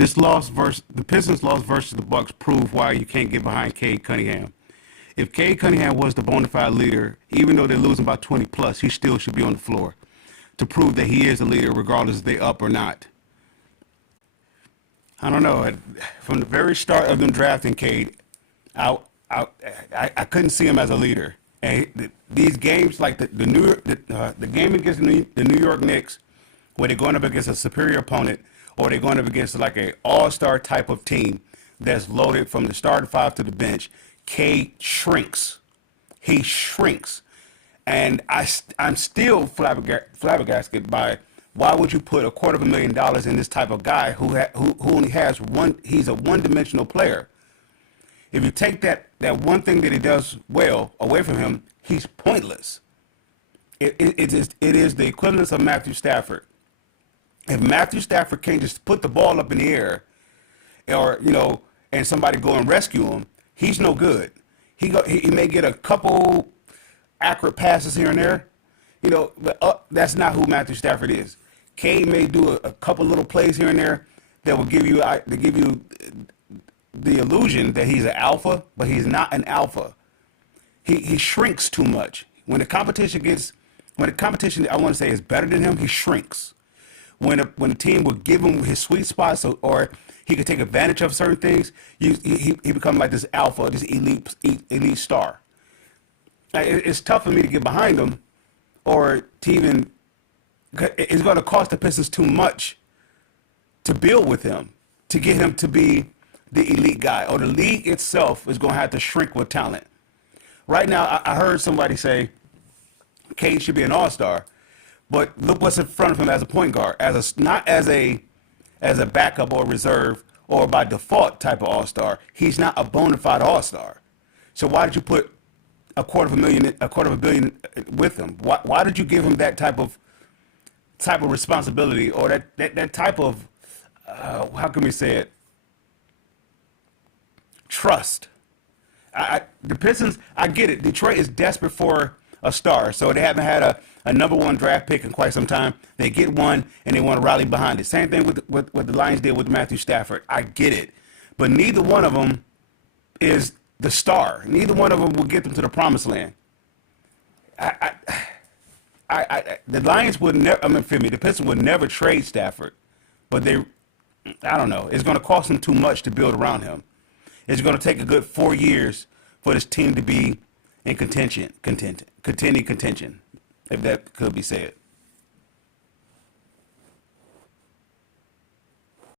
The Pistons loss versus the Bucks prove why you can't get behind Cade Cunningham. If Cade Cunningham was the bona fide leader, even though they're losing by 20 plus, he still should be on the floor to prove that he is a leader, regardless if they're up or not. I don't know. From the very start of them drafting Cade, I, I couldn't see him as a leader. And these games, like the game against the New York Knicks, where they're going up against a superior opponent, or they're going up against like an all-star type of team that's loaded from the starting five to the bench, Cade shrinks. He shrinks. And I'm still flabbergasted by why would you put $250,000 in this type of guy who only has one, he's a one-dimensional player. If you take that one thing that he does well away from him, he's pointless. It is the equivalence of Matthew Stafford. If Matthew Stafford can't just put the ball up in the air, or and somebody go and rescue him, he's no good. He may get a couple accurate passes here and there, but that's not who Matthew Stafford is. Cade may do a couple little plays here and there that will give you the illusion that he's an alpha, but he's not an alpha. He shrinks too much. When the competition I want to say is better than him, he shrinks. When the team will give him his sweet spots, or he could take advantage of certain things, he becomes like this alpha, this elite star. It's tough for me to get behind him, or to even. It's going to cost the Pistons too much to build with him, to get him to be the elite guy, or the league itself is going to have to shrink with talent. Right now, I heard somebody say Cade should be an all-star, but look what's in front of him as a point guard, not as a backup or reserve or by default type of all-star. He's not a bona fide all-star. So why did you put $250 million with him? Why did you give him that type of responsibility, or that type of how can we say it? Trust. The Pistons, I get it. Detroit is desperate for a star, so they haven't had a number one draft pick in quite some time. They get one, and they want to rally behind it. Same thing with what the Lions did with Matthew Stafford. I get it, but neither one of them is the star. Neither one of them will get them to the promised land. The Lions would never. The Pistons would never trade Stafford, but I don't know. It's going to cost them too much to build around him. It's going to take a good 4 years for this team to be in contending contention, if that could be said.